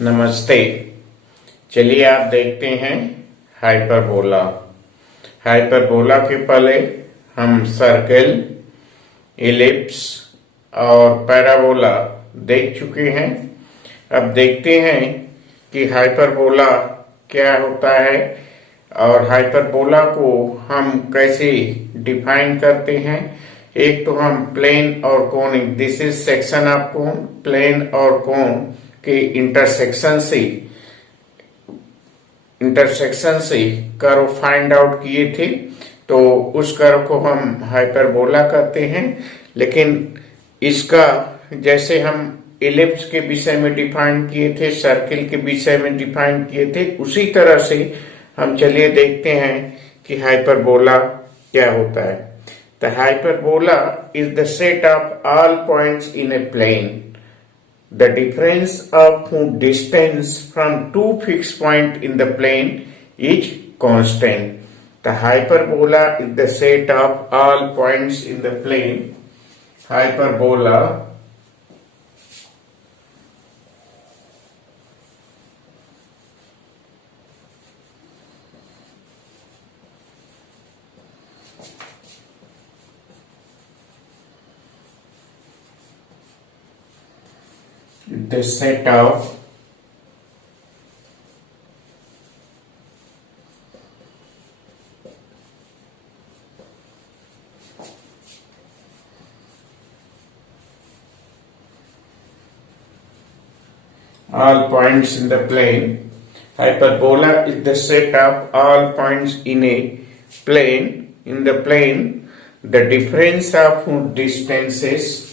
नमस्ते। चलिए आप देखते हैं हाइपरबोला। हाइपरबोला के पहले हम सर्कल, इलिप्स और पैराबोला देख चुके हैं। अब देखते हैं कि हाइपरबोला क्या होता है और हाइपरबोला को हम कैसे डिफाइन करते हैं। एक तो हम प्लेन और conic, this is section of cone, plane और कोन के इंटरसेक्शन से कर्व फाइंड आउट किए थे, तो उस कर्व को हम हाइपरबोला कहते हैं। लेकिन इसका जैसे हम इलिप्स के विषय में डिफाइन किए थे, सर्किल के विषय में डिफाइन किए थे, उसी तरह से हम चलिए देखते हैं कि हाइपरबोला क्या होता है। The hyperbola is the set of all points in a plane, the difference of distance from two fixed points in the plane is constant. The hyperbola is the set of all points in the plane. Hyperbola the set of all points in the plane. Hyperbola is the set of all points in a plane. In the plane, the difference of distances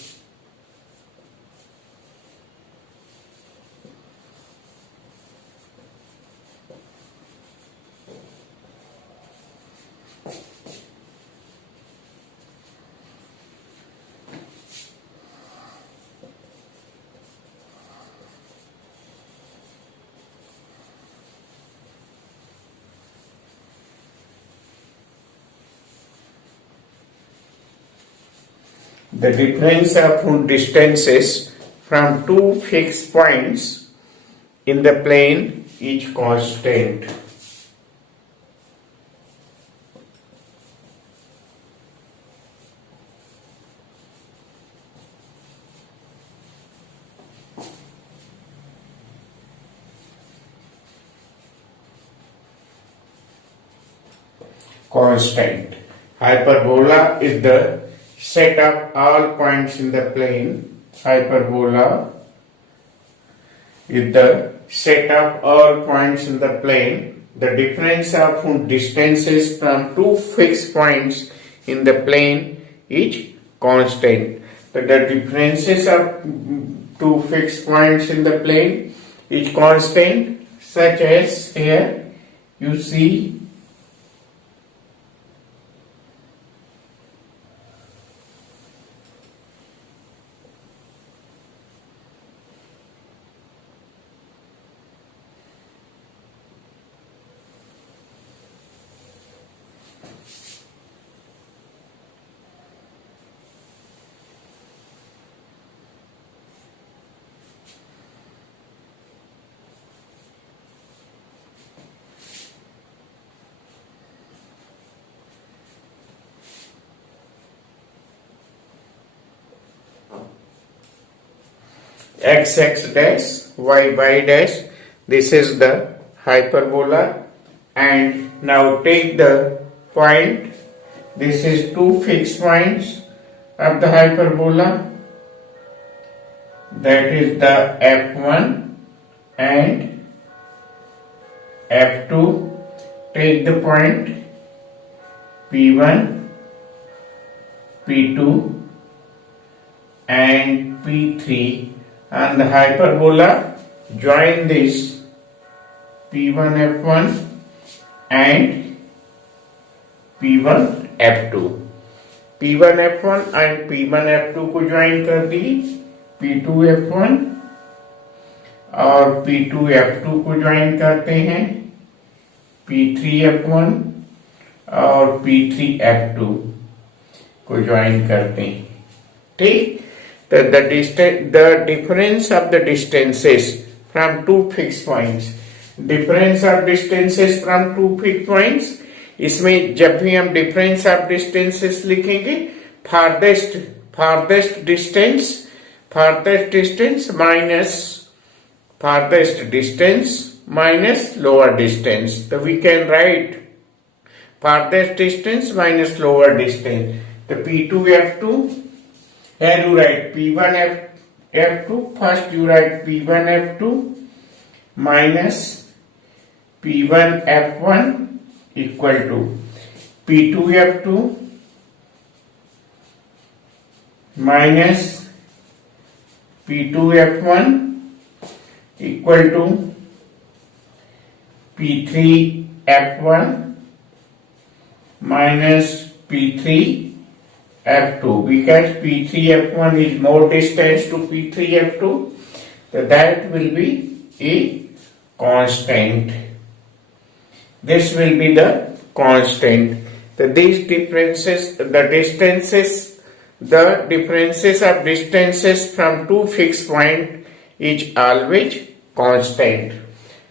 the difference of distances from two fixed points in the plane is constant. Constant. Hyperbola is the set of all points in the plane. Hyperbola is the set of all points in the plane. The difference of distances from two fixed points in the plane is constant. So the differences of two fixed points in the plane is constant, such as here you see x dash, y dash. This is the hyperbola, and now take the point. This is two fixed points of the hyperbola, that is the f1 and f2. Take the point p1, p2 and p3, and the hyperbola join this p1 f1 and p1 f2. p1 f1 and p1 f2 को join कर दी, p2 f1 और p2 f2 को join करते हैं, p3 f1 और p3 f2 को join करते हैं। ठीक, the difference of the distances from two fixed points. Difference of distances from two fixed points, इसमें जब भी हम difference of distances लिखेंगे, farthest distance minus lower distance. So we can write farthest distance minus lower distance. The P2 F2, here you write P1 F2. First you write P1 F2 minus P1 F1 equal to P2 F2 minus P2 F1 equal to P3 F1 minus P3 F2, because P3 F1 is more distance to P3 F2, so that will be a constant. This will be the constant. So these differences, the differences of distances from two fixed points is always constant.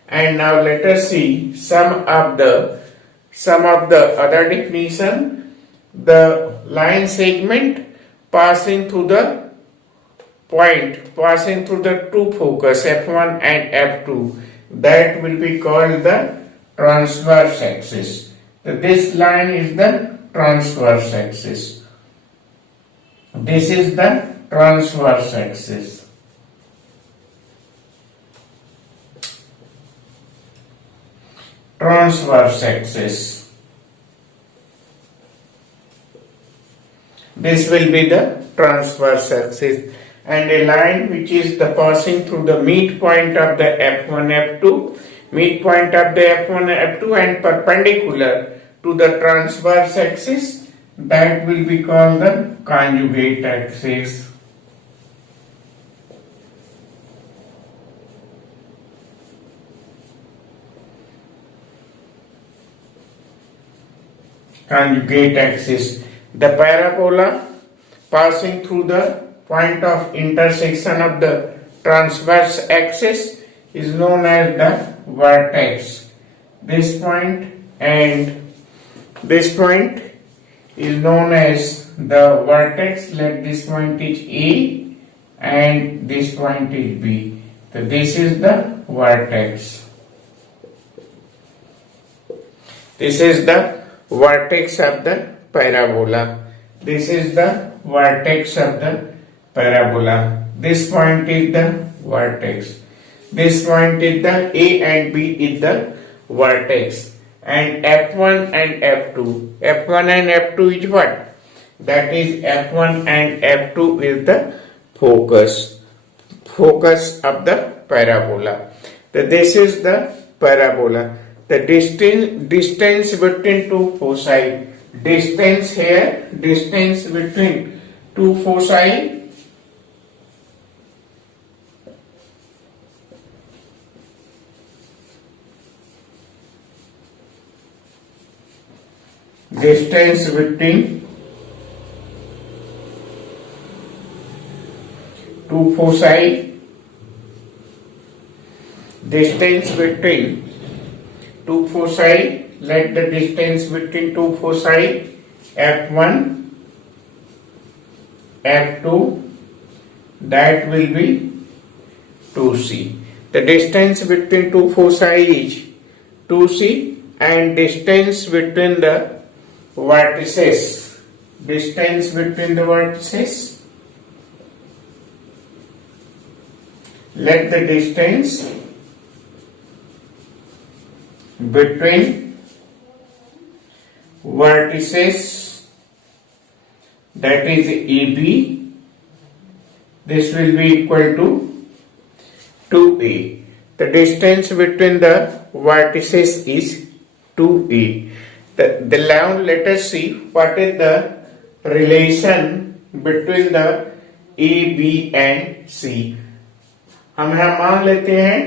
And now let us see some of the other definition. The line segment passing through the two focus F1 and F2, that will be called the transverse axis. So this line is the transverse axis. This is the transverse axis. Transverse axis. This will be the transverse axis, and a line which is the passing through the midpoint of the F1 F2, and perpendicular to the transverse axis, that will be called the conjugate axis. Conjugate axis. The parabola passing through the point of intersection of the transverse axis is known as the vertex. This point and this point is known as the vertex. Let this point is A and this point is B. So this is the vertex. This is the vertex of the parabola. This is the vertex of the parabola. This point is the vertex. This point is the A and B is the vertex. And F1 and F2. F1 and F2 is what? That is F1 and F2 is the focus. Focus of the parabola. So this is the parabola. The distance between two foci. Distance between two foci distance between two foci let the distance between two foci F1 F2, that will be 2c. The distance between two foci is 2c, and distance between the vertices, let the distance between vertices, that is AB, this will be equal to 2A. The distance between the vertices is 2A. Now let us see what is the relation between the A, B and C. हम यहाँ मान लेते हैं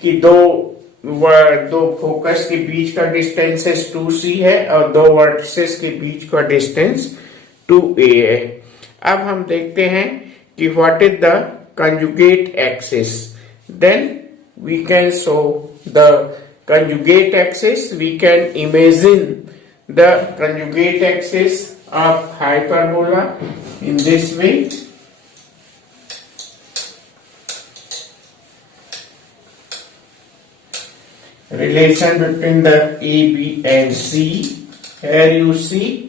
कि दो focus के बीच का distance 2c है और दो वर्टिसेस के बीच का डिस्टेंस 2a है. अब हम देखते हैं कि what is the conjugate axis. Then we can show the conjugate axis. We can imagine the conjugate axis of hyperbola in this way. Relation between the A, B and C. Here you see.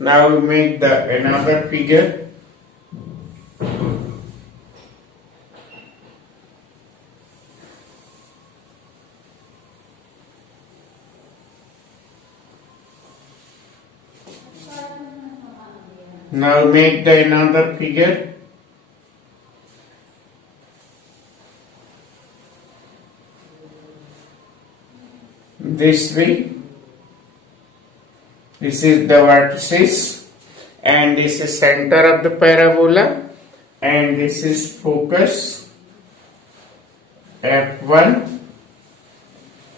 Now we make the another figure. Now make the another figure. This way. This is the vertices and this is center of the parabola and this is focus F1.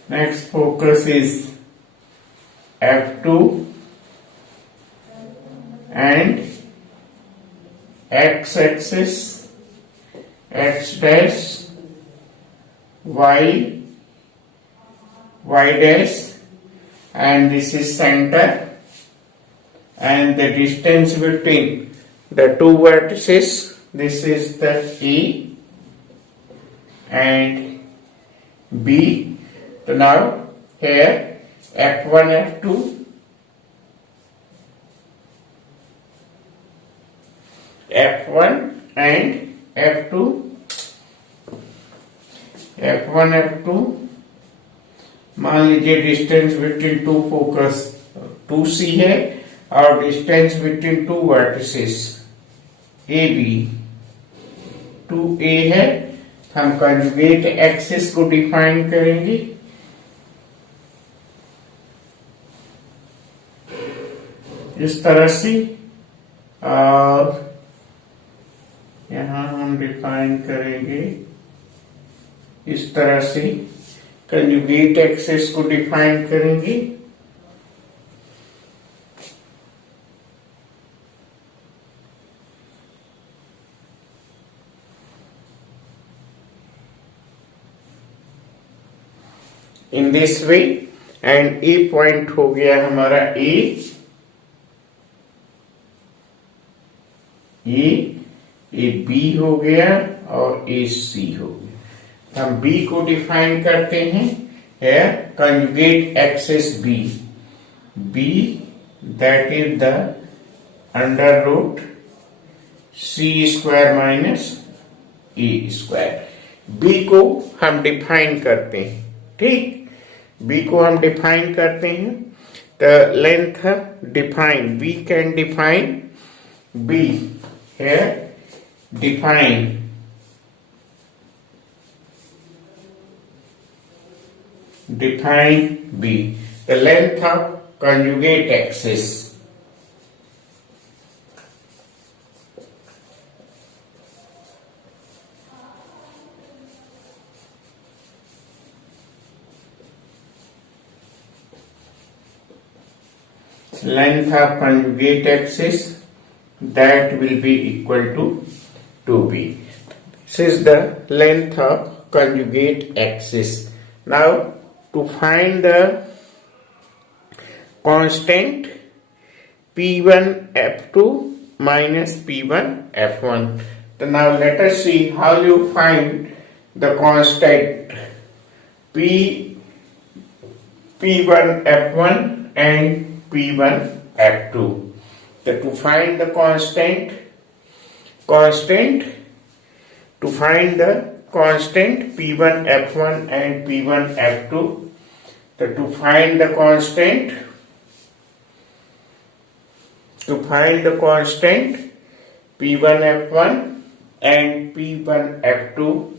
Next focus is F2 and x-axis x dash, y dash, and this is center, and the distance between the two vertices, this is the A and B. So now here F1, F2, F1 and F2, F1, F2, मान लीजिए distance between two focus 2C है और distance between two vertices AB 2A है. हम conjugate axis को define करेंगे. इस तरह से और यहां हम डिफाइन करेंगे इस तरह से कंजुगेट एक्सिस को डिफाइन करेंगे. In this way and A point हो गया हमारा ए बी हो गया और ए सी हो गया. हम B को डिफाइन करते हैं है conjugate axis B that is the under root C square minus A square. B को हम डिफाइन करते हैं. ठीक, B को हम डिफाइन करते हैं. The length define we can define B है define B, the length of conjugate axis. Length of conjugate axis that will be equal to 2B. This is the length of conjugate axis. Now to find the constant P1 F2 minus P1 F1. So now let us see how you find the constant P1 F1 and P1 F2. So to find the constant P1 F1 and P1 F2. So to find the constant P1 F1 and P1 F2,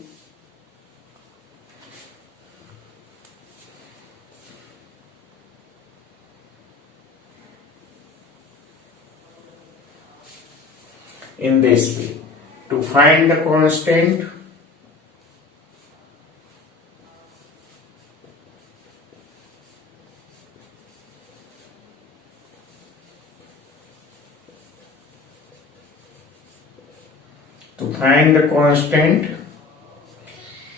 in this way. To find the constant To find the constant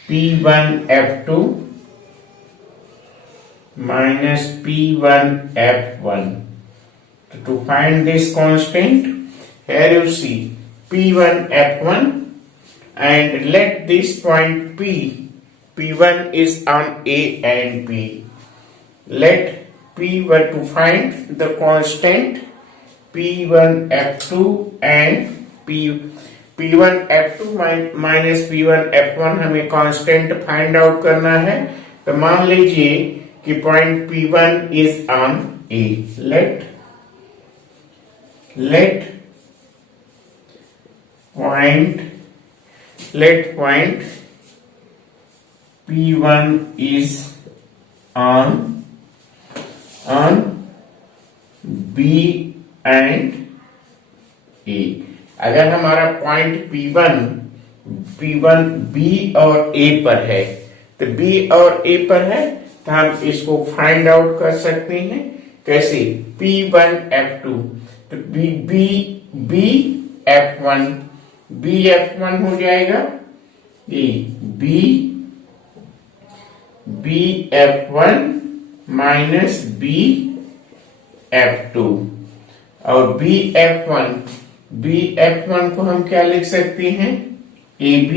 P1 F2 minus P1 F1. To find this constant, here you see P1 F1, and let this point P1 is on A and B. Let P1 to find the constant P1 F2 and P1 F2 minus P1 F1 हमें constant find out करना है। तो मान लीजिए कि point P1 is on A। let point P1 is on B and A। अगर हमारा point P1 B और A पर है, तो B और A पर है, तो हम इसको फाइंड आउट कर सकते हैं। कैसे? P1 F2, तो B F1 हो जाएगा। ये B F1 minus B F2, और B F1 को हम क्या लिख सकते हैं? AB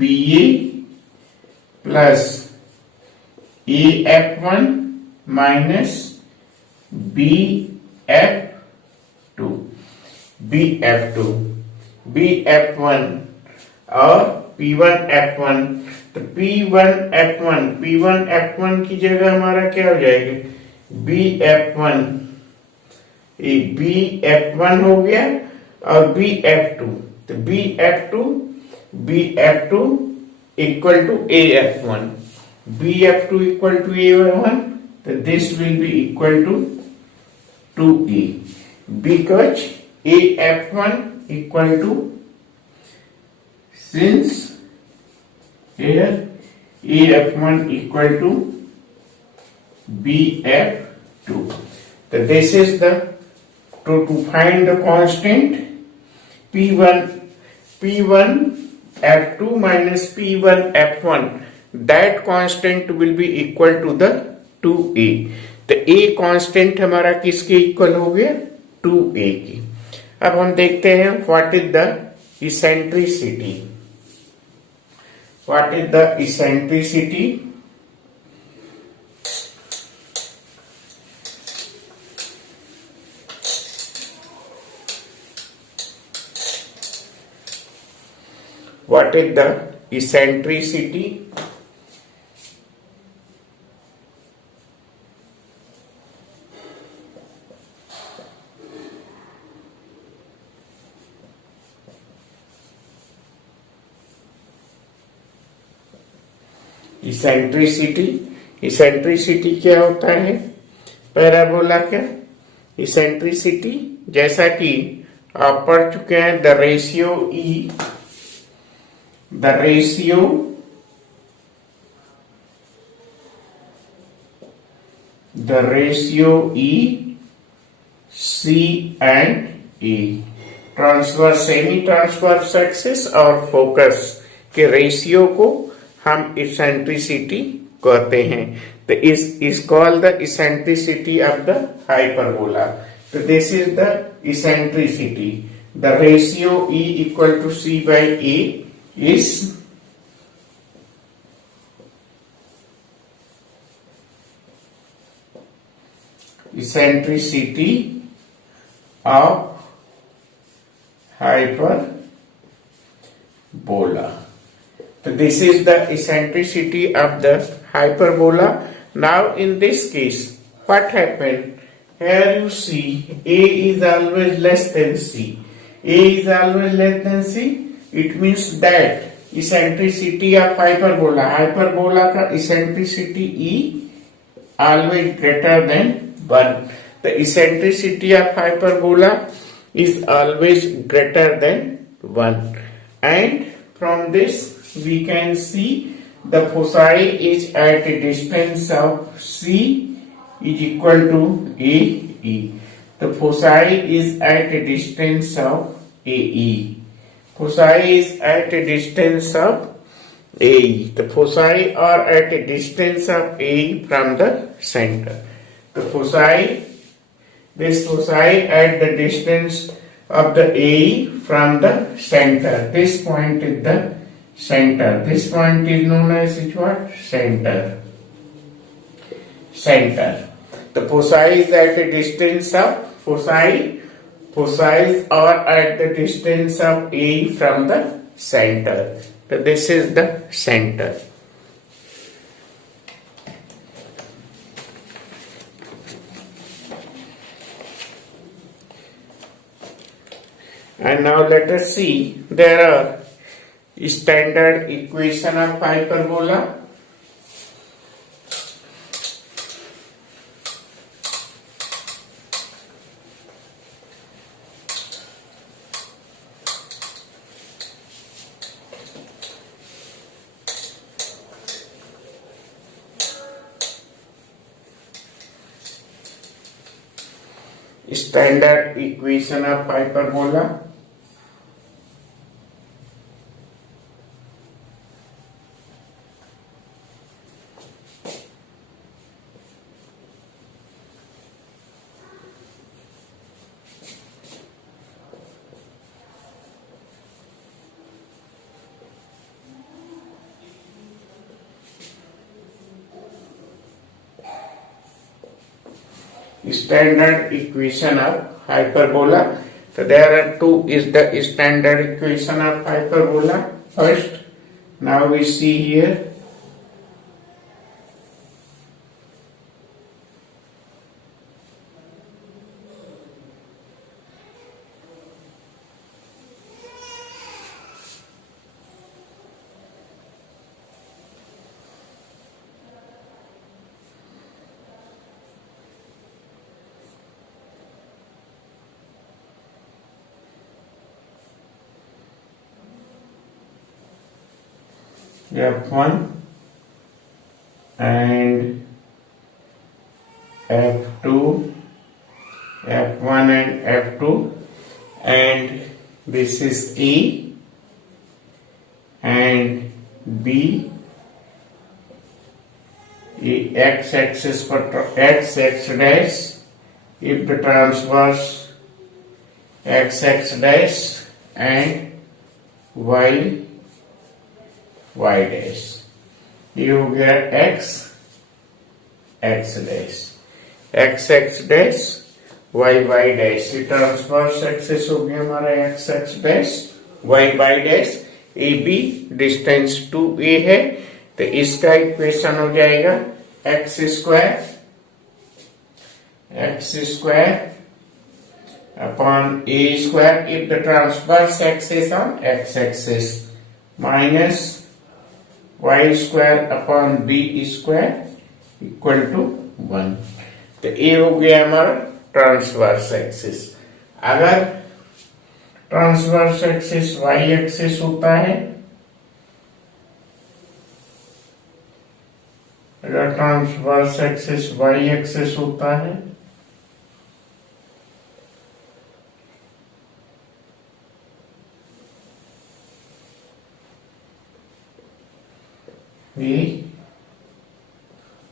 BA plus A F1 minus B F2 और P1 F1। तो P1 F1 की जगह हमारा क्या हो जाएगा? B F1 हो गया और B F2, तो B F2 equal to A F1, B F2 equal to A F1, तो this will be equal to 2A, because A F1 equal to, since here A F1 equal to B F2. So this is the to find the constant P1 F2 minus P1 F1. That constant will be equal to the 2A. तो A constant हमारा किसके equal हो गया? 2A की। अब हम देखते हैं what is the eccentricity. What is the eccentricity? What is the eccentricity? Eccentricity क्या होता है पैराबोला का? इसेंट्रिसिटी जैसा कि आप पढ़ चुके हैं, the ratio E C and E, transverse semi transverse axis और फोकस के रेशियो को हम इसेंट्रिसिटी कहते हैं। तो is called the eccentricity of the hyperbola. तो this is the eccentricity, the ratio E equal to C by A is eccentricity of hyperbola. So this is the eccentricity of the hyperbola. Now in this case, what happened? Here you see A is always less than C. A is always less than C. It means that eccentricity of hyperbola का eccentricity E always greater than 1. The eccentricity of hyperbola is always greater than 1. And from this we can see the foci is at a distance of C is equal to AE. The foci is at a distance of AE. foci is at a distance of AE. The foci are at a distance of AE from the center. The foci, this foci at the distance of the AE from the center. This point is the center. This point is known as what? Center. Center. The foci is at a distance of foci are at the distance of AE from the center. So this is the center. And now let us see, there are standard equation of hyperbola. Standard equation of hyperbola. Standard equation of hyperbola. So there are two is the standard equation of hyperbola. First, now we see here F1 and F2, F1 and F2, and this is A and B, X axis for X dash, if the transverse X dash and Y dash. ये हो गया x dash, x dash, y dash. ये transverse axis हो गया हमारा x dash, y dash. AB distance 2a है, तो इसका इक्वेशन हो जाएगा x square upon a square if the transverse axis on x axis minus y square upon b square equal to 1. तो ये हो गया हमारा ट्रांसवर्स एक्सिस. अगर ट्रांसवर्स एक्सिस y एक्सिस होता है, अगर ट्रांसवर्स एक्सिस y एक्सिस होता है,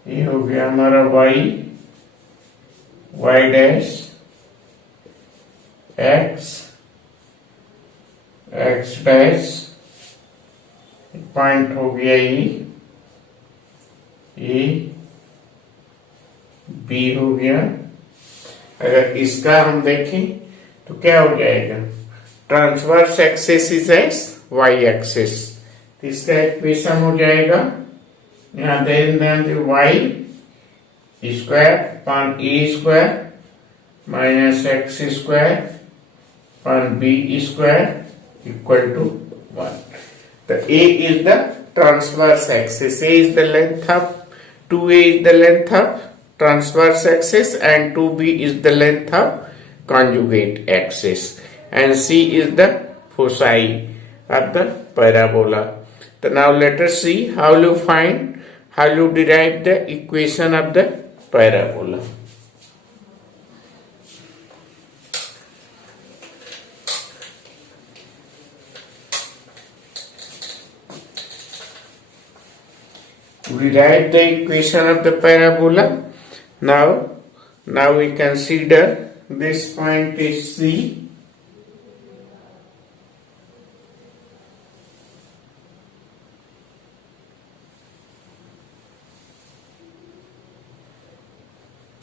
ये हो गया हमारा y dash, x dash, point हो गया ये b हो गया. अगर इसका हम देखें तो क्या हो जाएगा, transverse axis is as y axis, तो इसका इक्वेशन हो जाएगा यहाँ then y square upon A square minus x square upon B square equal to 1. तो a is the transverse axis. A is the length of 2a is the length of transverse axis and 2b is the length of conjugate axis, and c is the foci of the parabola. So now let us see how you derive the equation of the parabola. rewrite the equation of the parabola. Now we consider this point is C.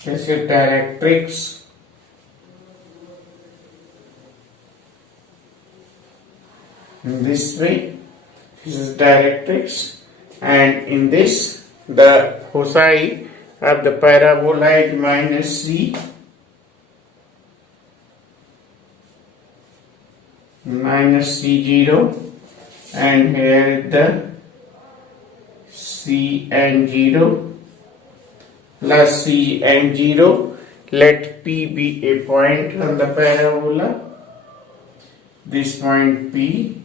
This is directrix. In this way, this is directrix, and in this, the foci of the parabola is minus C, minus C0, and here is the C and 0 plus C and 0. Let P be a point on the parabola. This point P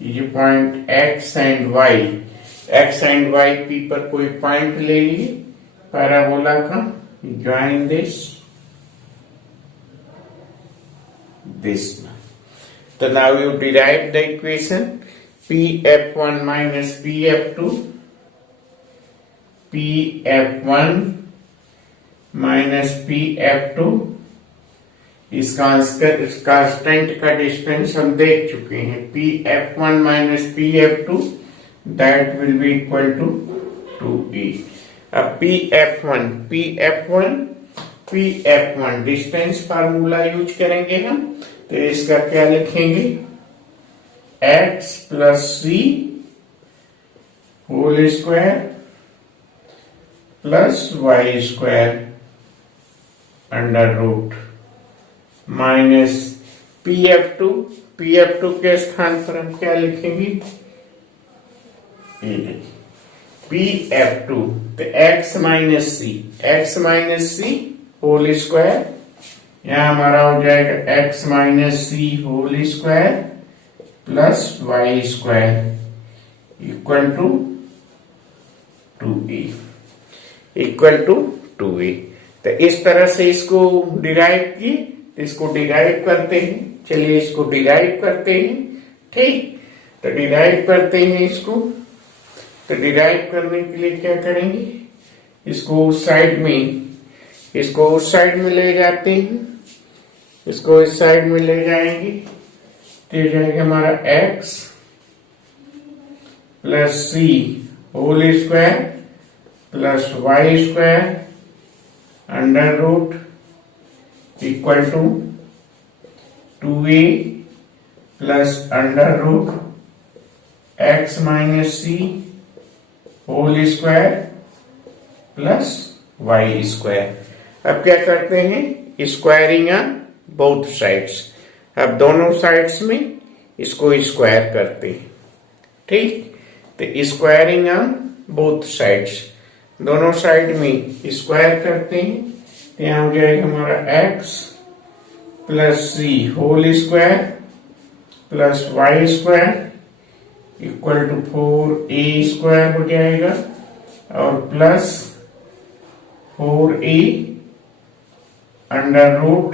is a point X and Y. X and Y P पर कोई point ले लिए parabola का. Join this one. So now you derive the equation Pf1 minus Pf2. Pf1 minus Pf2 इस constant का distance हम देख चुके हैं. Pf1 minus Pf2 that will be equal to 2e. अब Pf1 डिस्टेंस फार्मूला यूज करेंगे हम. तो इसका क्या लिखेंगे? x plus c whole square plus y square under root minus Pf2 के स्थान पर हम क्या लिखेंगे? Pf2 तो x माइनस सी होल स्क्वायर. यहां हमारा हो जाएगा x minus C whole square plus y square equal to 2e. तो इस तरह से इसको डिराइव किए. इसको डिराइव करते हैं. चलिए इसको डिराइव करते हैं. ठीक, तो डिराइव करते हैं इसको. तो डिराइव करने के लिए क्या करेंगे? इसको उस साइड में ले जाते हैं. इसको इस साइड में ले जाएंगे तो ये जाएगा हमारा x plus c whole square plus Y square under root equal to 2a plus under root x minus C whole square plus Y square. अब क्या करते हैं? Squaring on both sides. अब दोनों साइड्स में इसको स्क्वायर करते हैं. ठीक, तो स्क्वायरिंग ऑन बोथ साइड्स, दोनों साइड में स्क्वायर करते हैं. तो यहां हो जाएगा हमारा x plus c whole square plus Y square equal to 4a square हो जाएगा और plus 4a under root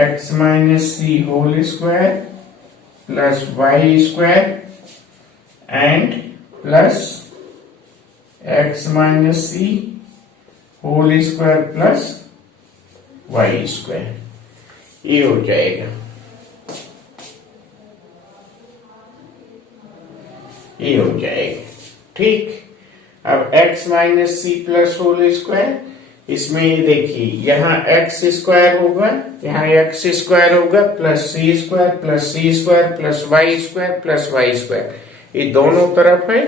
x minus C whole square plus Y square and plus x minus C whole square plus Y square. ये हो जाएगा. ठीक, अब x minus c plus whole square. इसमें ये देखिए यहाँ x स्क्वायर होगा, यहाँ x स्क्वायर होगा plus C square plus Y square plus Y square. ये दोनों तरफ है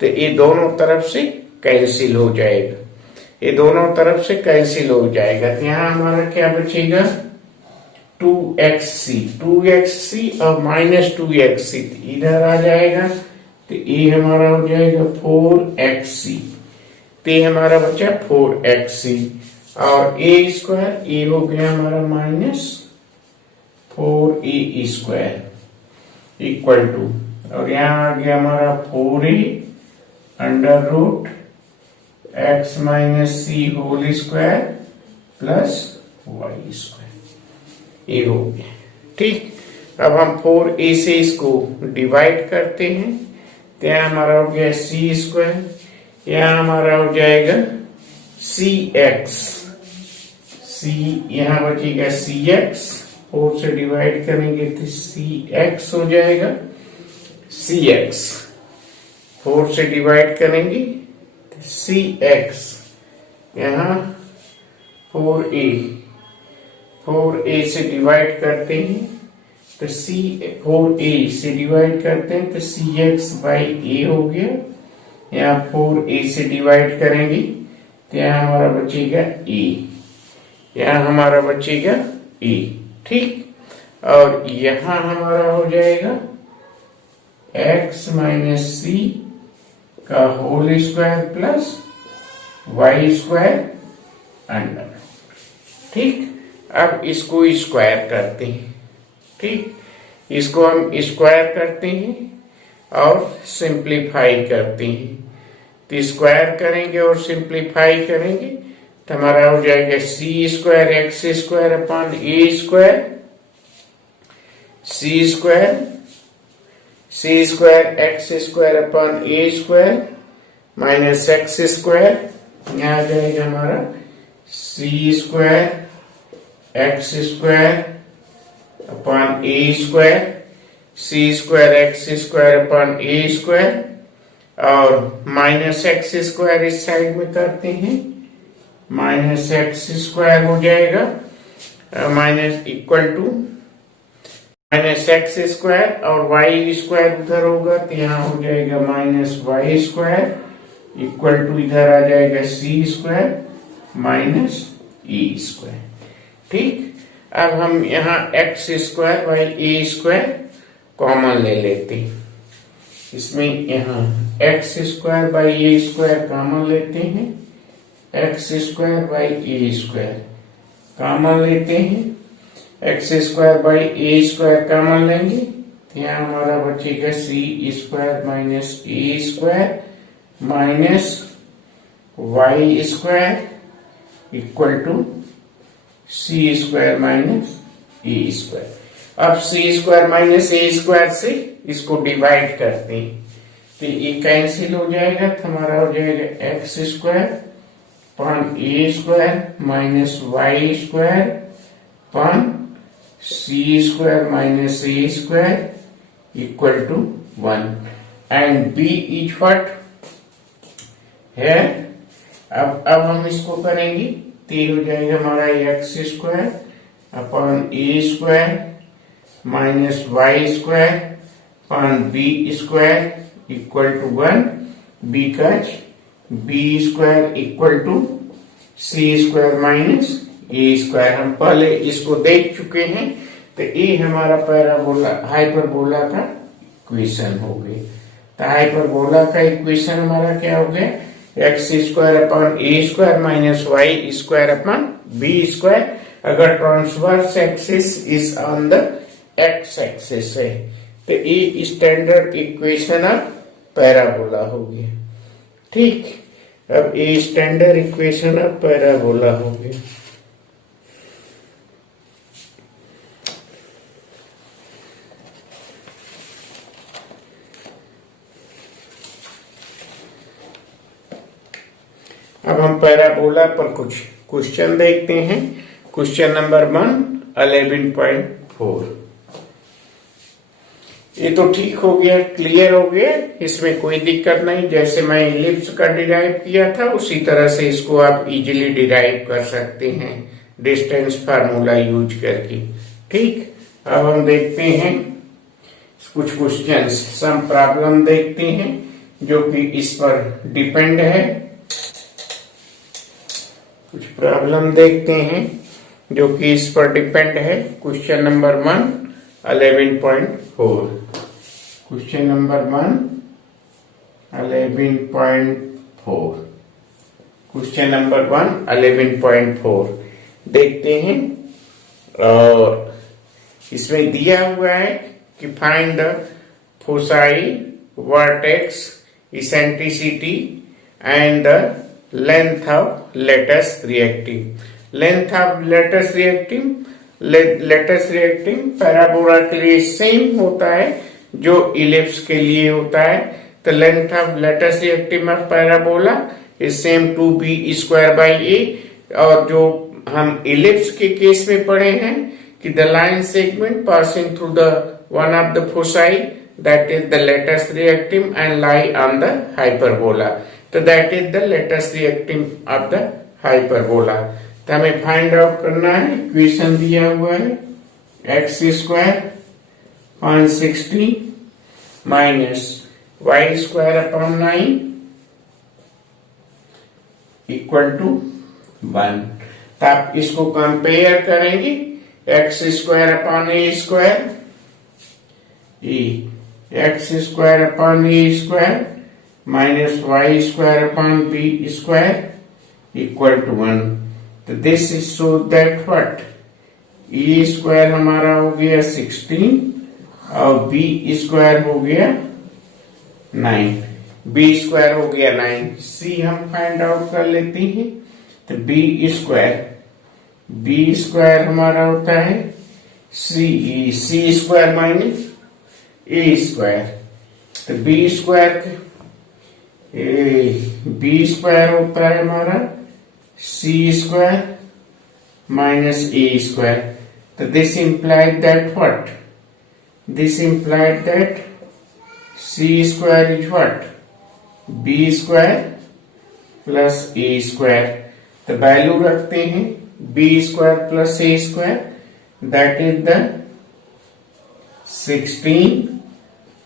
तो ये दोनों तरफ से कैंसिल हो जाएगा. तो यहाँ हमारा क्या बचेगा? 2xc और माइनस 2xc इधर आ जाएगा. तो ये हमारा हो जाएगा 4xc. तो ये हमारा बचा 4xc और a स्क्वायर. ए हो गया हमारा minus 4a square equal to, और यहाँ आ गया हमारा 4a under root x minus सी whole square plus Y square. ये हो गया. ठीक, अब हम 4a से इसको डिवाइड करते हैं. तो यहाँ हमारा हो गया सी स्क्वायर. यहाँ हमारा हो जाएगा सी एक्स, सी यहाँ बचेगा सी एक्स, 4 से डिवाइड करेंगे तो सी एक्स हो जाएगा, सी एक्स 4 से डिवाइड करेंगे तो सी एक्स, यहाँ 4a, 4a से डिवाइड करते हैं तो सी 4a से डिवाइड करते हैं तो सी एक्स बाई ए हो गया, यहाँ 4a से डिवाइड करेंगे तो यहाँ हमारा बचेगा a, यहाँ हमारा बचेगा a, ठीक। और यहाँ हमारा हो जाएगा x माइनस सी का whole square plus Y square under, ठीक। अब इसको स्क्वायर करते हैं, ठीक, इसको हम स्क्वायर करते हैं और सिंप्लीफाई करते हैं। तो स्क्वायर करेंगे और सिंप्लीफाई करेंगे तो हमारा हो जाएगा सी स्क्वायर एक्स स्क्वायर अपॉन ए square, c square x square upon ए स्क्वायर माइनस एक्स स्क्वायर, यहाँ आ जाएगा हमारा c square x square upon ए square, c square x square upon ए स्क्वायर और माइनस एक्स स्क्वायर इस साइड में करते हैं, माइनस एक्स स्क्वायर हो जाएगा minus equal to minus x square और वाई स्क्वायर उधर होगा तो यहाँ हो जाएगा minus Y square equal to इधर आ जाएगा सी स्क्वायर माइनस ई स्क्वायर, ठीक। अब हम यहाँ X square by A square common ले लेते हैं, इसमें यहाँ X square by A square common लेते हैं, X square by A square common लेते हैं, X square by A square common लेंगे तो यहाँ हमारा बचेगा C square minus A square minus Y square equal to C square minus A square. अब सी स्क्वायर माइनस ए स्क्वायर से इसको डिवाइड करते हैं तो ये कैंसिल हो जाएगा तो हमारा हो जाएगा x square upon A square minus Y square upon c square minus A square equal to 1 and b is what है। अब हम इसको करेंगे तो ये हो जाएगा हमारा x square upon A square minus Y square upon B square equal to 1, b square equal to C square minus A square. हम पहले इसको देख चुके हैं तो ये हमारा पैराबोला हाइपरबोला का इक्वेशन हो गया। तो हाइपरबोला का इक्वेशन हमारा क्या हो गया, एक्स स्क्वायर अपॉन ए square minus Y square upon B square, अगर transverse axis is on the X axis है तो ये स्टैंडर्ड इक्वेशन ऑफ पैराबोला हो गया, ठीक। अब ये स्टैंडर्ड इक्वेशन ऑफ पैराबोला हो गया। अब हम पैराबोला पर कुछ क्वेश्चन देखते हैं। Question number 1 11.4। ये तो ठीक हो गया, क्लियर हो गया, इसमें कोई दिक्कत नहीं। जैसे मैं इलिप्स का डिराइव किया था उसी तरह से इसको आप इजीली डिराइव कर सकते हैं डिस्टेंस फार्मूला यूज करके, ठीक। अब हम देखते हैं कुछ क्वेश्चंस, सम प्रॉब्लम देखते हैं जो कि इस पर डिपेंड है। कुछ प्रॉब्लम देखते हैं जो कि इस पर डिपेंड है। Question number 1 11.4। Question number 1 11.4। Question number 1 11.4 देखते हैं। और इसमें दिया हुआ है कि find the foci, vertex, eccentricity and the length of latest reactive. Length of latest reactive parabola के लिए सेम होता है जो इलिप्स के लिए होता है। the length of lattice reactive of parabola is same to b square by a। और जो हम इलिप्स के केस में पढ़े हैं कि the line segment passing through the one of the foci that is the lattice reactive and lie on the hyperbola, तो that is the lattice reactive of the hyperbola। तो हमें फाइंड आउट करना है, equation दिया हुआ है x square 160 minus Y square upon 9 equal to 1। तो आप इसको कंपेयर करेंगे, x square upon A square x square upon A square minus Y square upon B square equal to 1। तो this is so that what a square हमारा हो गया 16 और B square हो गया 9, बी स्क्वायर हो गया 9। सी हम फाइंड आउट कर लेते हैं, तो बी स्क्वायर हमारा होता है सी स्क्वायर माइनस ए स्क्वायर। तो बी स्क्वायर होता है हमारा सी स्क्वायर माइनस ए स्क्वायर। तो this implied that what? This implied that c square is what? b square plus a square। तो वैल्यू रखते हैं b square plus a square, that is the 16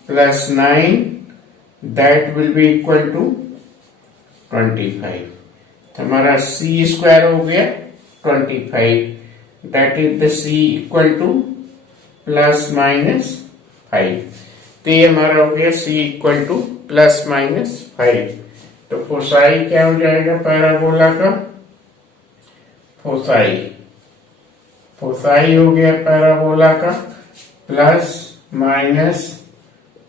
plus 9, that will be equal to 25। तो हमारा c square हो गया 25, that is the c equal to plus minus 5। तो ये हमारा हो गया c equal to plus minus 5। तो फोसाई क्या हो जाएगा पैराबोला का, फोसाई हो गया पैराबोला का प्लस माइनस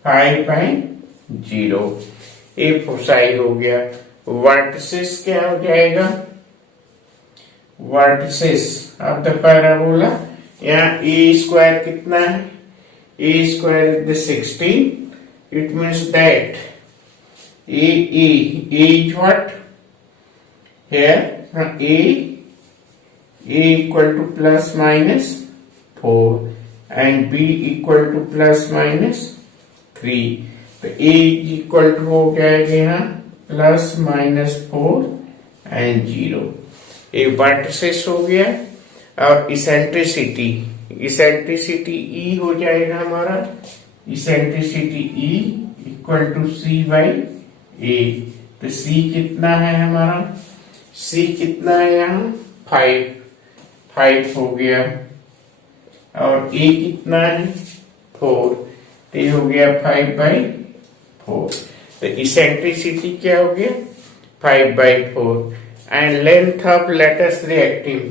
5.0, ये फोसाई हो गया। वर्टिसेस क्या हो जाएगा, वर्टिसेस ऑफ द पैराबोला, यहाँ ए स्क्वायर कितना है, A square is the 16, it means that A is what here A equal to plus minus 4 and B equal to plus minus 3। तो ए इक्वल टू हो जाएगा यहाँ प्लस माइनस 4 एंड 0, ये vertices हो गया। और इसेंट्रिसिटी ई हो जाएगा हमारा, eccentricity E equal to C by A. तो सी कितना है हमारा, सी कितना है यहाँ 5 हो गया, और ए कितना है 4, तो ये हो गया 5/4। तो इसेंट्रिसिटी क्या हो गया 5/4। And length of lattice reactive,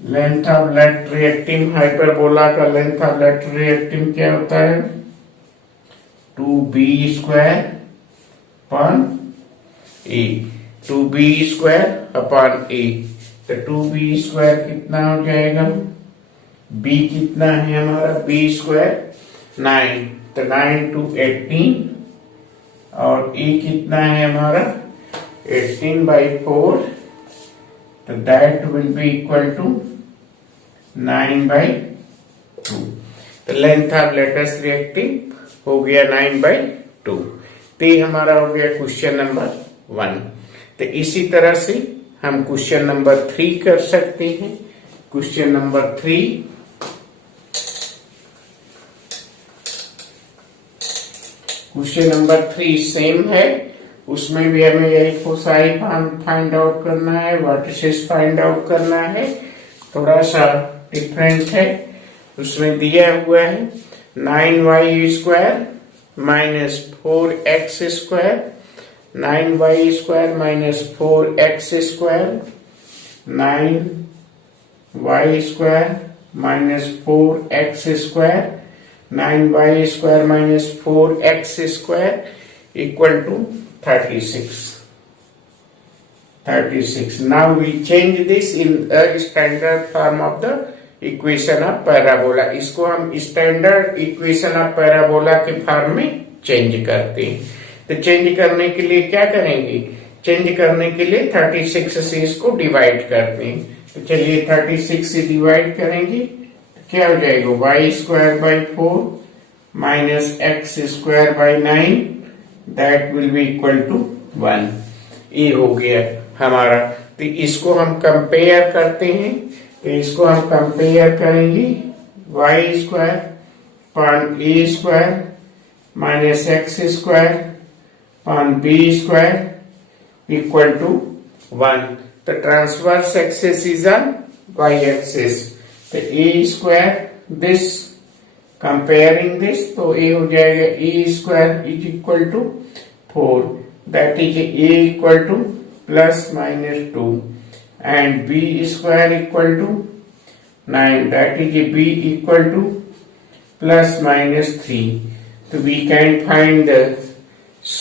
length of lattice reactive hyperbola का लेंथ ऑफ lattice reactive क्या होता है 2b स्क्वायर अपॉन ए, 2b स्क्वायर अपॉन ए। तो 2b स्क्वायर कितना हो जाएगा, b कितना है हमारा b स्क्वायर 9, तो 9 to 18, और a कितना है हमारा 18/4, तो that will be equal to 9/2। तो लेंथ ऑफ lattice reactive हो गया 9/2। तो ये हमारा हो गया क्वेश्चन नंबर 1। तो इसी तरह से हम क्वेश्चन नंबर 3 कर सकते हैं। क्वेश्चन नंबर 3 सेम है, उसमें भी हमें यही फोसाई फाइंड आउट करना है, वर्टिसेस फाइंड आउट करना है, थोड़ा सा डिफरेंट है। उसमें दिया हुआ है 9y square minus 4x square, 9y square minus 4x square, 9y square minus 4x square, 9y square minus 4x square equal to 36। 36. Now we change this in a standard form of the equation of parabola. इसको हम standard equation of parabola के form में change करते हैं. तो change करने के लिए क्या करेंगे? चेंज करने के लिए 36 से इसको डिवाइड करते हैं. तो चलिए 36 से डिवाइड करेंगे तो क्या हो जाएगा? Y square by 4 minus x square by 9 that will be equal to 1. ये हो गया हमारा. तो इसको हम कंपेयर करते हैं. तो इसको हम कंपेयर करेंगे Y square upon A square minus x square upon B square equal to 1. तो transverse axis is on Y axis. तो A square this comparing this तो ए हो जाएगा A square is equal to 4 that is A equal to plus minus 2 and b square equal to 9 that is b equal to plus minus 3. So we can find the c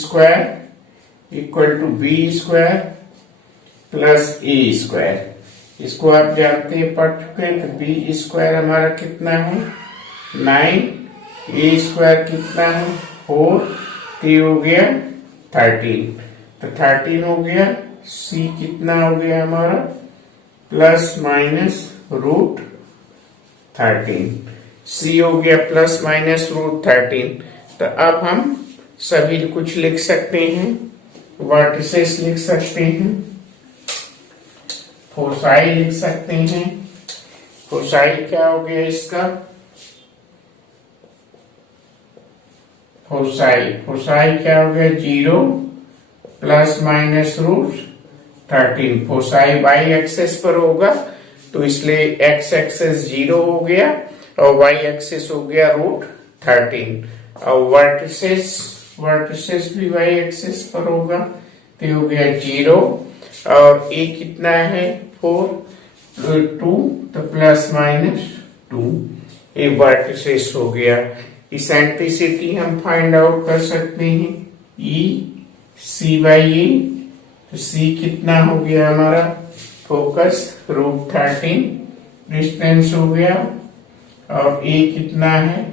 square equal to b square plus a square. इसको आप जानते हैं, पढ़ चुके हैं. तो b square हमारा कितना है? 9. a स्क्वायर कितना है? 4. तो हो गया 13. तो 13 हो गया. c कितना हो गया हमारा? Plus minus root 13. c हो गया प्लस माइनस रूट 13. तो अब हम सभी कुछ लिख सकते हैं. वर्टिसेस लिख सकते हैं, फोसाई लिख सकते हैं. फोसाई क्या हो गया इसका? फोसाई क्या हो गया? 0 plus minus root 13. Foci y axis पर होगा तो इसलिए एक्स एक्सेस 0 हो गया और वाई एक्सेस हो गया रूट 13 और वर्टिसेस भी वाई एक्सेस पर होगा तो हो गया 0 और ए कितना है? 4 2 तो प्लस माइनस 2. ए वर्टिसेस हो गया. इसेंट्रिसिटी हम फाइंड आउट कर सकते हैं. ई सी बाई ए. तो सी कितना हो गया हमारा? फोकस रूट 13 डिस्टेंस हो गया और ए कितना है?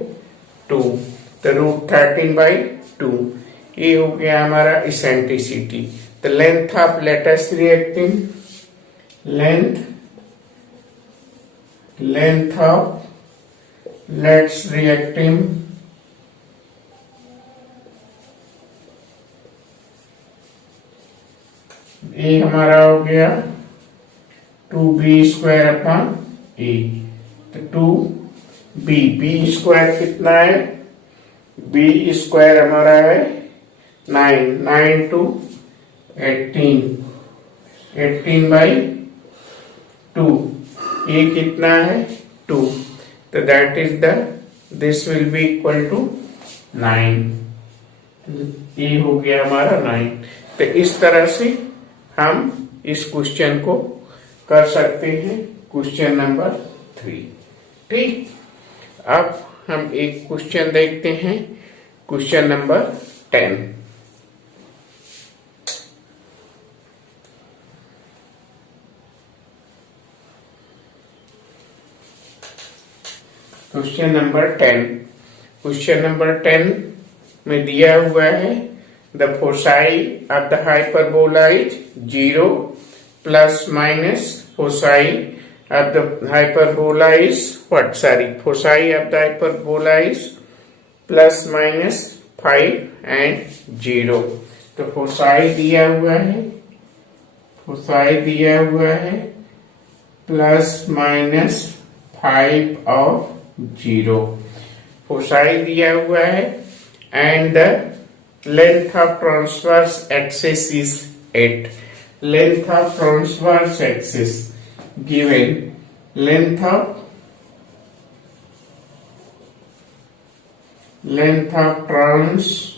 2. तो रूट 13 बाई 2. ये हो गया हमारा इसेंट्रिसिटी. तो length of latus rectum length of latus rectum A हमारा हो गया 2b स्क्वायर अपॉन ए. तो 2b स्क्वायर कितना है? b स्क्वायर हमारा है 9 to 18 बाई 2. ए कितना है? 2. तो that is this will be equal to 9. A हो गया हमारा 9. तो इस तरह से हम इस क्वेश्चन को कर सकते हैं. Question number 3. ठीक. अब हम एक क्वेश्चन देखते हैं. Question number 10. क्वेश्चन नंबर 10 में दिया हुआ है the foci of the hyperbola is 0 plus minus foci of the hyperbola is what? Foci of the hyperbola is plus minus 5 and 0. तो foci दिया हुआ है प्लस माइनस 5 और 0. foci दिया हुआ है and the length of transverse axis is 8. Length of transverse axis given. Length of transverse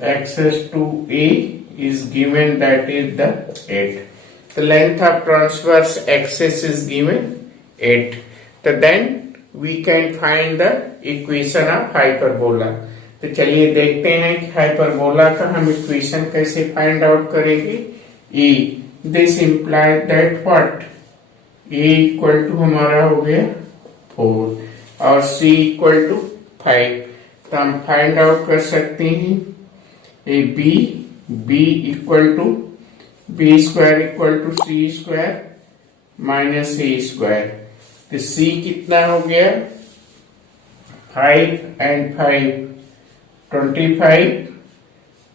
axis to A is given, that is the 8. The length of transverse axis is given 8. So then we can find the equation of hyperbola. तो चलिए देखते हैं कि hyperbola का हम equation कैसे find out करेंगे. E this implies that what A equal to हमारा हो गया 4 और C इक्वल टू 5. तो हम फाइंड आउट कर सकते हैं a B equal to B square equal to C square minus A square. तो C कितना हो गया 5 एंड 5 25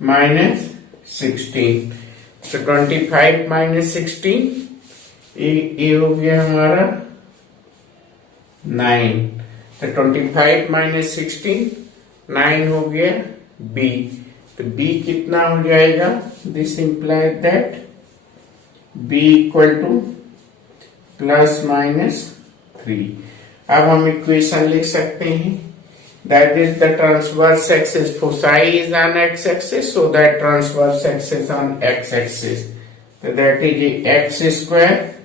माइनस 16. तो 25 माइनस 16 ये हो गया हमारा 9. तो 25 माइनस 16 9 हो गया B. तो B कितना हो जाएगा. This implies that B equal to plus minus 3. अब हम इक्वेशन लिख सकते हैं. That is the transverse axis. Foci is on x-axis, so that transverse axis on x-axis. So that is x square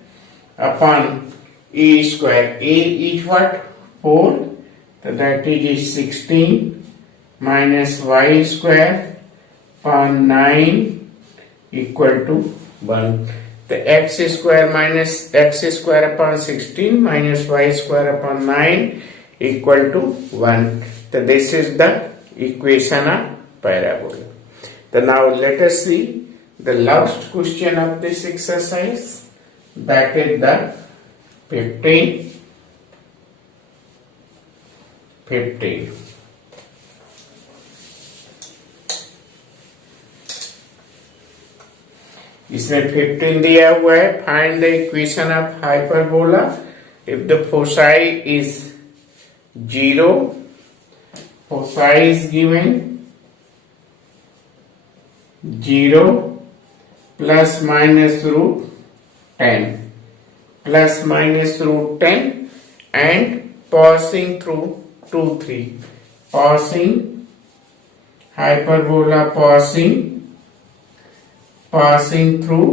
upon a square. A is what 4. So that is 16 minus y square upon 9 equal to 1. The x square minus x square upon 16 minus y square upon 9 equal to 1. So this is the equation of parabola. So now let us see the last question of this exercise. That is the 15. इसमें 15 दिया हुआ है. Find the equation of hyperbola if the foci is 0. Foci is given 0 plus minus root 10 plus minus root 10 and passing through 2 3. Passing hyperbola passing through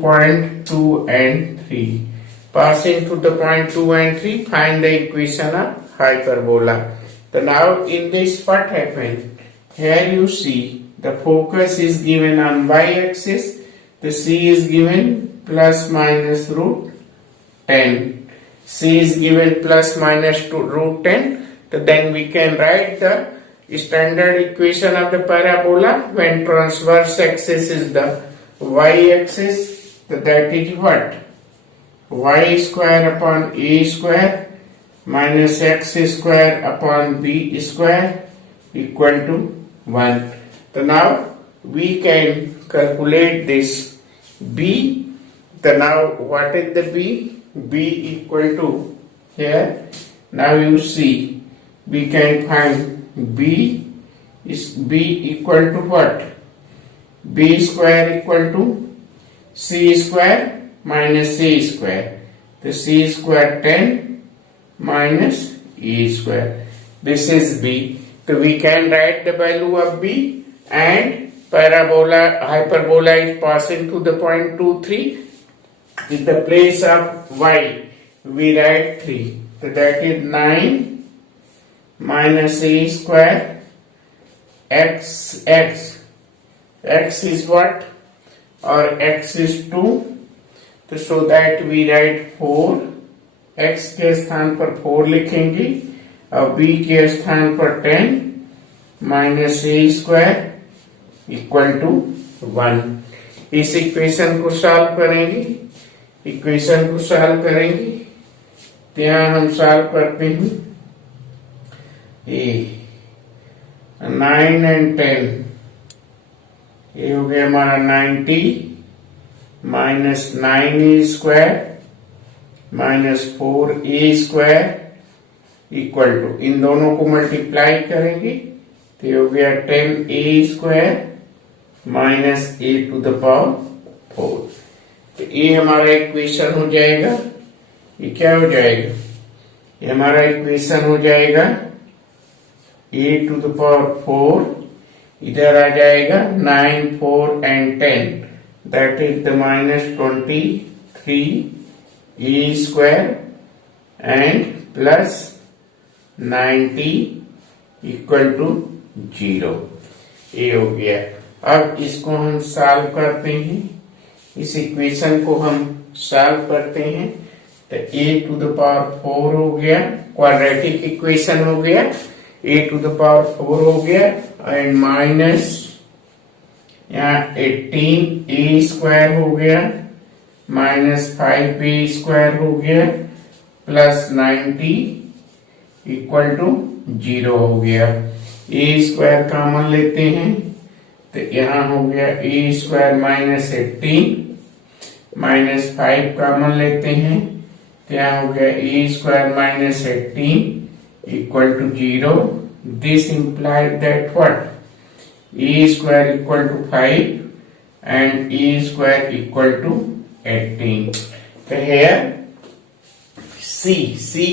point 2 and 3. Passing through the point 2 and 3, find the equation of hyperbola. So now in this what happened? Here you see the focus is given on y-axis. The C is given plus minus root 10. C is given plus minus root 10. So then we can write the standard equation of the parabola when transverse axis is the y-axis. So that is what? Y square upon A square minus x square upon B square equal to 1. So now we can calculate this B. So now what is the B? B equal to here. Now you see we can find B is B equal to what? B square equal to C square minus A square. The C square 10 minus A square. This is B. So we can write the value of B, and hyperbola is passing to the point 2 3. In the place of y we write 3. So that is 9 minus A square x. X is what? Or x is 2. तो so that we write 4. x के स्थान पर 4 लिखेंगे और b के स्थान पर 10 minus a square equal to 1. इस इक्वेशन को सॉल्व करेंगे. तो यहाँ हम सॉल्व करते हैं. 9 and 10 ये हो गया हमारा 90 minus 9a square minus 4a square equal to, इन दोनों को मल्टीप्लाई करेंगे तो ये हो गया 10a square minus a to the power 4. तो ये हमारा इक्वेशन हो जाएगा. ये क्या हो जाएगा? ये हमारा इक्वेशन हो जाएगा a टू द पावर 4. इधर आ जाएगा 9 4 and 10, that is the minus 23 3a² and plus 90 equal to 0। ये हो गया। अब इसको हम सॉल्व करते हैं, इस इक्वेशन को हम सॉल्व करते हैं। तो a⁴ हो गया, क्वाड्रेटिक इक्वेशन हो गया, a⁴ हो गया एंड माइनस यहाँ 18a² हो गया माइनस 5a² हो गया प्लस 90 इक्वल टू 0 हो गया। a² कॉमन लेते हैं तो यहाँ हो गया a² माइनस 18 माइनस 5 कॉमन लेते हैं तो यहाँ हो गया a² minus 18 equal to 0। This implied that what? a² equal to 5 and a² equal to 18। तो here c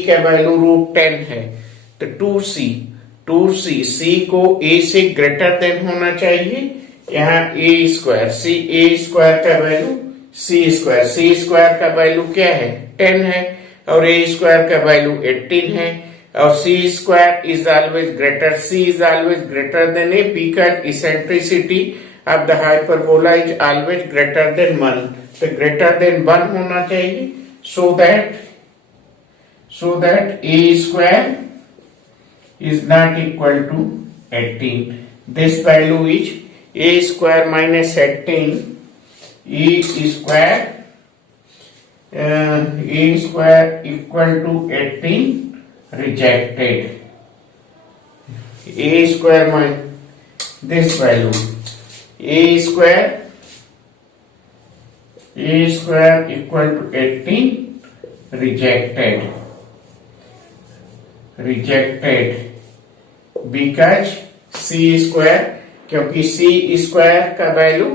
का वैल्यू √10 है तो 2c को a से ग्रेटर देन होना चाहिए। यहाँ a² का वैल्यू c² का वैल्यू क्या है 10 है और a² का वैल्यू 18 है और c² is always greater, c is always greater than a because eccentricity of the hyperbola is always greater than 1। तो greater than 1 होना चाहिए so that a² is not equal to 18। This value is a² minus 18 a² equal to 18 rejected। a² minus this value a² equal to 18 rejected because c² क्योंकि c² का value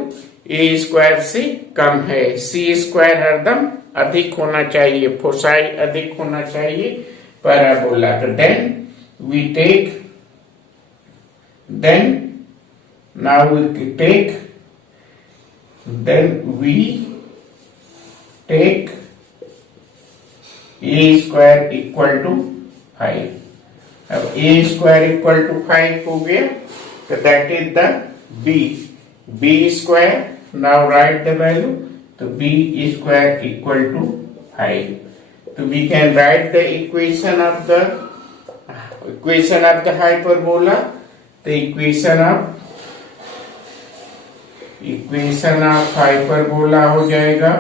a² से कम है। c² हरदम अधिक होना चाहिए, फोसाई अधिक होना चाहिए पैराबोला का। then we take a² equal to 5। अब a² इक्वल टू 5 हो गया तो that is the b²। Now write the value तो b² इक्वल टू 5। तो we can write the equation of the hyperbola. The equation of hyperbola हो जाएगा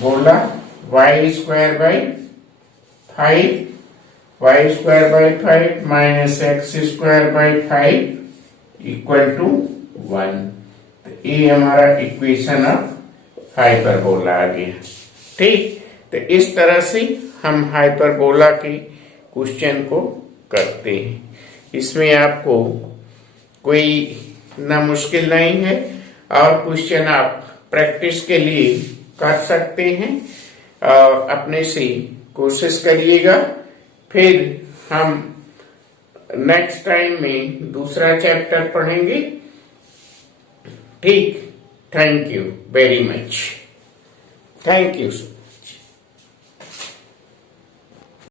बोला y² by 5 minus x² by 5 equal to 1। तो ये हमारा इक्वेशन ऑफ हाइपरबोला आ गया। ठीक, तो इस तरह से हम हाइपरबोला के क्वेश्चन को करते हैं। इसमें आपको कोई ना मुश्किल नहीं है और क्वेश्चन आप प्रैक्टिस के लिए कर सकते हैं। अपने से कोशिश करिएगा। फिर हम नेक्स्ट टाइम में दूसरा चैप्टर पढ़ेंगे। ठीक, thank you very much. Thank you.